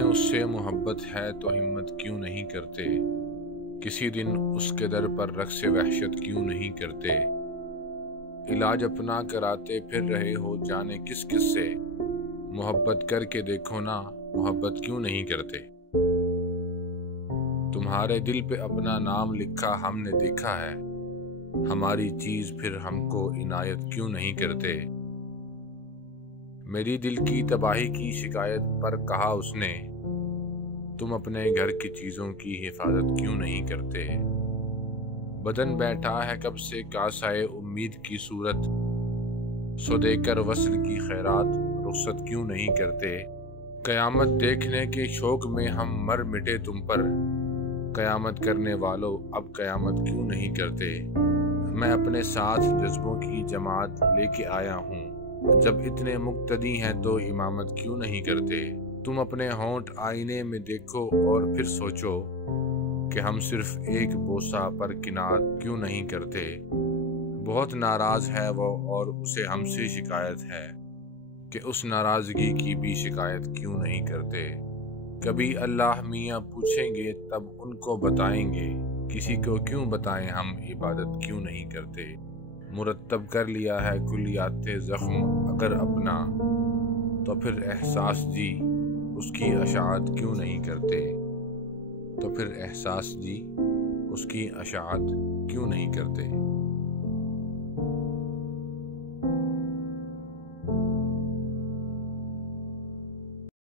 تمہیں اس سے محبت ہے تو ہمت کیوں نہیں کرتے؟ کسی دن اس کے در پر رقص وحشت کیوں نہیں کرتے؟ علاج اپنا کراتے پھر رہے ہو جانے کس کس سے، محبت کر کے دیکھو نا، محبت کیوں نہیں کرتے؟ تمہارے دل پہ اپنا نام لکھا ہم نے دیکھا ہے، ہماری چیز پھر ہم کو عنایت کیوں نہیں کرتے؟ میری دل کی تباہی کی شکایت پر کہا اس نے، تم اپنے گھر کی چیزوں کی حفاظت کیوں نہیں کرتے؟ بدن بیٹھا ہے کب سے کاسائے امید کی صورت، سو دے کر وصل کی خیرات رخصت کیوں نہیں کرتے؟ قیامت دیکھنے کے شوق میں ہم مر مٹے تم پر، قیامت کرنے والوں اب قیامت کیوں نہیں کرتے؟ میں اپنے ساتھ جذبوں کی جماعت لے کے آیا ہوں، جب اتنے مقتدی ہیں تو امامت کیوں نہیں کرتے؟ تم اپنے ہونٹ آئینے میں دیکھو اور پھر سوچو کہ ہم صرف ایک بوسہ پر کنات کیوں نہیں کرتے؟ بہت ناراض ہے وہ اور اسے ہم سے شکایت ہے کہ اس ناراضگی کی بھی شکایت کیوں نہیں کرتے؟ کبھی اللہ میاں پوچھیں گے تب ان کو بتائیں گے، کسی کو کیوں بتائیں ہم عبادت کیوں نہیں کرتے؟ مرتب کر لیا ہے کلیات زخم اگر اپنا، تو پھر احساس جی اس کی اشاعت کیوں نہیں کرتے؟ تو پھر احساس جی اس کی اشاعت کیوں نہیں کرتے؟